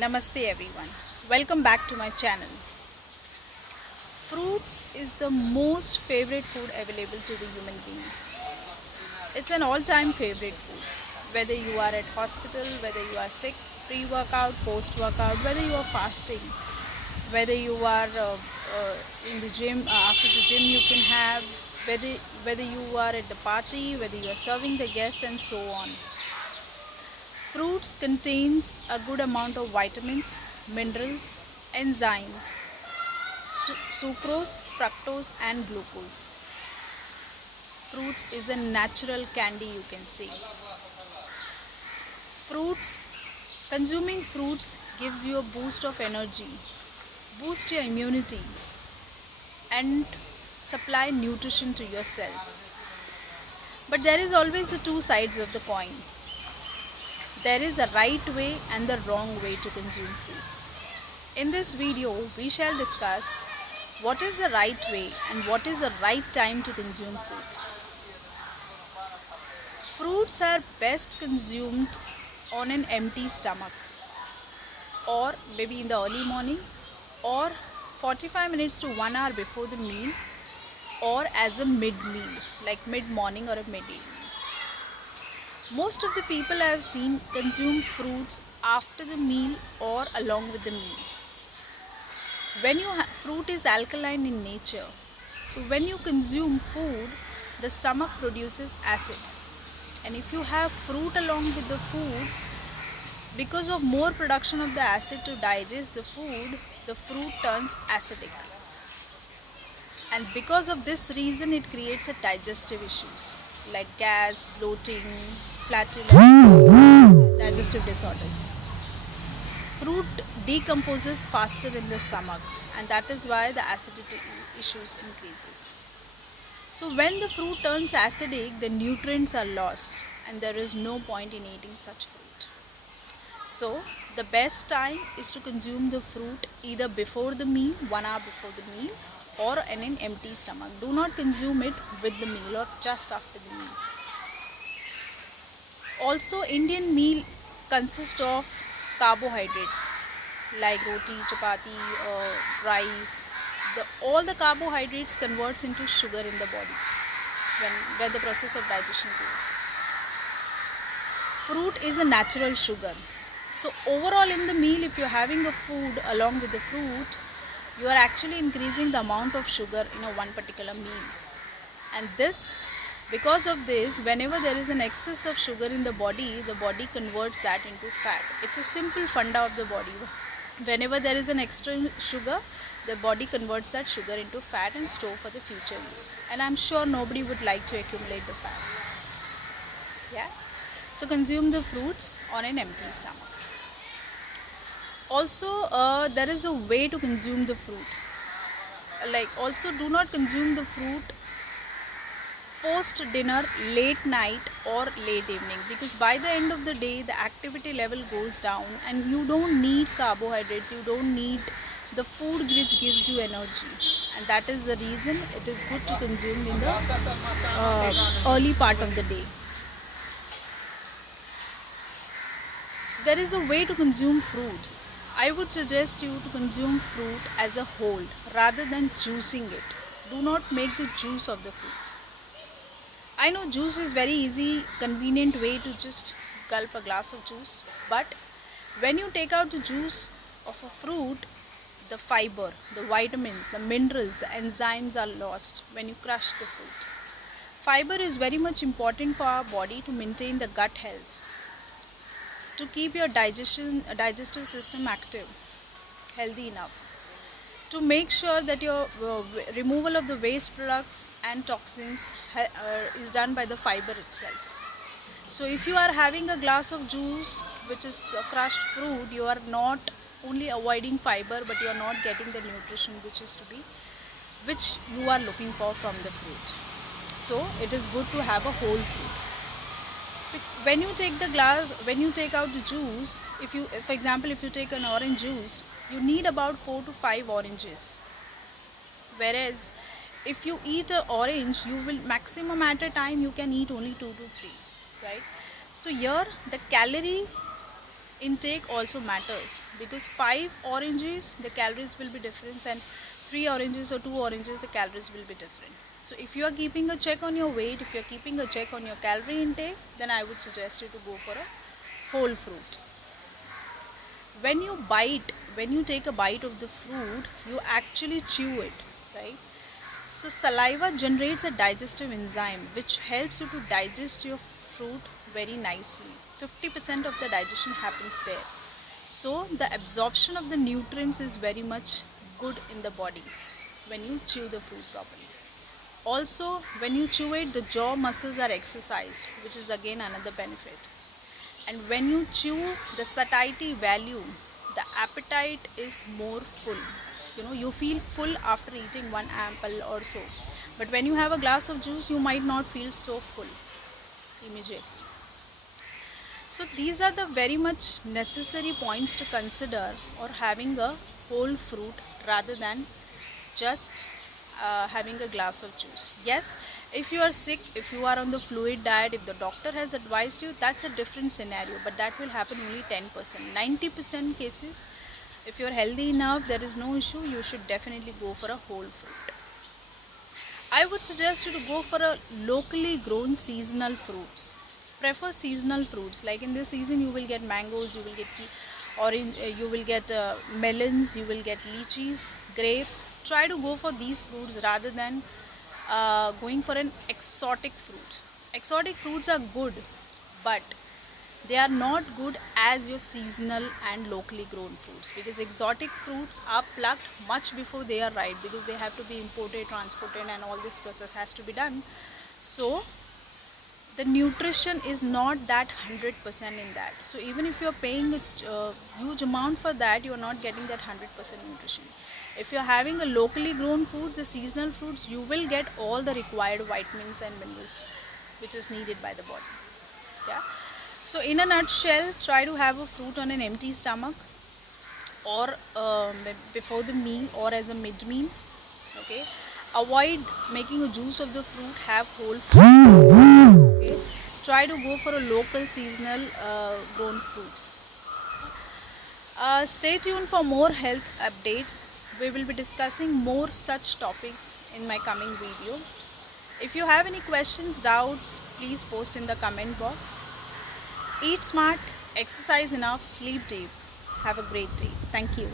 Namaste everyone. Welcome back to my channel. Fruits is the most favorite food available to the human beings. It's an all-time favorite food. Whether you are at hospital, whether you are sick, pre-workout, post-workout, whether you are fasting, whether you are in the gym, after the gym you can have, whether you are at the party, whether you are serving the guest and so on. Fruits contains a good amount of vitamins, minerals, enzymes, sucrose, fructose and glucose. Fruits is a natural candy, you can say. Fruits, consuming fruits gives you a boost of energy, boost your immunity and supply nutrition to your cells. But there is always the two sides of the coin. There is a right way and the wrong way to consume fruits. In this video, we shall discuss what is the right way and what is the right time to consume fruits. Fruits are best consumed on an empty stomach, or maybe in the early morning, or 45 minutes to 1 hour before the meal, or as a mid-meal, like mid-morning or a mid-evening. Most of the people I have seen consume fruits after the meal or along with the meal. Fruit is alkaline in nature, so when you consume food, the stomach produces acid. And if you have fruit along with the food, because of more production of the acid to digest the fruit turns acidic. And because of this reason, it creates a digestive issues like gas, bloating, flatulence, digestive disorders. Fruit decomposes faster in the stomach, and that is why the acidity issues increases. So when the fruit turns acidic, the nutrients are lost and there is no point in eating such fruit. So the best time is to consume the fruit either before the meal, 1 hour before the meal, or in an empty stomach. Do not consume it with the meal or just after the meal. Also, Indian meal consists of carbohydrates like roti, chapati, rice. All the carbohydrates converts into sugar in the body when the process of digestion goes. Fruit is a natural sugar. So overall in the meal, if you are having a food along with the fruit, you are actually increasing the amount of sugar in a one particular meal. And because of this, whenever there is an excess of sugar in the body converts that into fat. It's a simple funda of the body. Whenever there is an extra sugar, the body converts that sugar into fat and store for the future use. And I'm sure nobody would like to accumulate the fat. Yeah. So consume the fruits on an empty stomach. Also, there is a way to consume the fruit. Also do not consume the fruit post dinner, late night or late evening, because by the end of the day the activity level goes down and you don't need carbohydrates, you don't need the food which gives you energy, and that is the reason it is good to consume in the early part of the day. There is a way to consume fruits. I would suggest you to consume fruit as a whole rather than juicing it. Do not make the juice of the fruit. I know juice is very easy, convenient way to just gulp a glass of juice, but when you take out the juice of a fruit, the fiber, the vitamins, the minerals, the enzymes are lost when you crush the fruit. Fiber is very much important for our body to maintain the gut health, to keep your digestive system active, healthy enough, to make sure that your removal of the waste products and toxins is done by the fiber itself. So if you are having a glass of juice which is crushed fruit, you are not only avoiding fiber, but you are not getting the nutrition which you are looking for from the fruit. So it is good to have a whole fruit. When you take out the juice, for example, if you take an orange juice, you need about 4 to 5 oranges. Whereas if you eat an orange, you will maximum at a time you can eat only 2 to 3, right? So here the calorie intake also matters, because 5 oranges the calories will be different, and 3 oranges or 2 oranges the calories will be different. So if you are keeping a check on your weight, if you are keeping a check on your calorie intake, then I would suggest you to go for a whole fruit. When you take a bite of the fruit, you actually chew it, right? So saliva generates a digestive enzyme which helps you to digest your fruit very nicely. 50% of the digestion happens there. So the absorption of the nutrients is very much good in the body when you chew the fruit properly. Also, when you chew it, the jaw muscles are exercised, which is again another benefit. And when you chew, the satiety value, the appetite is more full. You feel full after eating one apple or so. But when you have a glass of juice, you might not feel so full immediately. So these are the very much necessary points to consider, or having a whole fruit rather than just having a glass of juice. Yes, if you are sick, if you are on the fluid diet, if the doctor has advised you, that's a different scenario, but that will happen only 10%. 90% cases, if you are healthy enough, there is no issue, you should definitely go for a whole fruit. I would suggest you to go for a locally grown seasonal fruits. Prefer seasonal fruits. Like in this season, you will get mangoes, you will get orange, you will get melons, you will get lychees, grapes. Try to go for these fruits rather than going for an exotic fruit. Exotic fruits are good, but they are not good as your seasonal and locally grown fruits, because exotic fruits are plucked much before they are ripe, because they have to be imported, transported, and all this process has to be done. So the nutrition is not that 100% in that. So even if you're paying a huge amount for that, you're not getting that 100% nutrition. If you're having a locally grown foods, the seasonal fruits, you will get all the required vitamins and minerals which is needed by the body. Yeah. So in a nutshell, try to have a fruit on an empty stomach, or before the meal, or as a mid meal. Okay. Avoid making a juice of the fruit, have whole fruits. Okay. Try to go for a local seasonal grown fruits. Stay tuned for more health updates. We will be discussing more such topics in my coming video. If you have any questions, doubts, please post in the comment box. Eat smart, exercise enough, sleep deep. Have a great day. Thank you.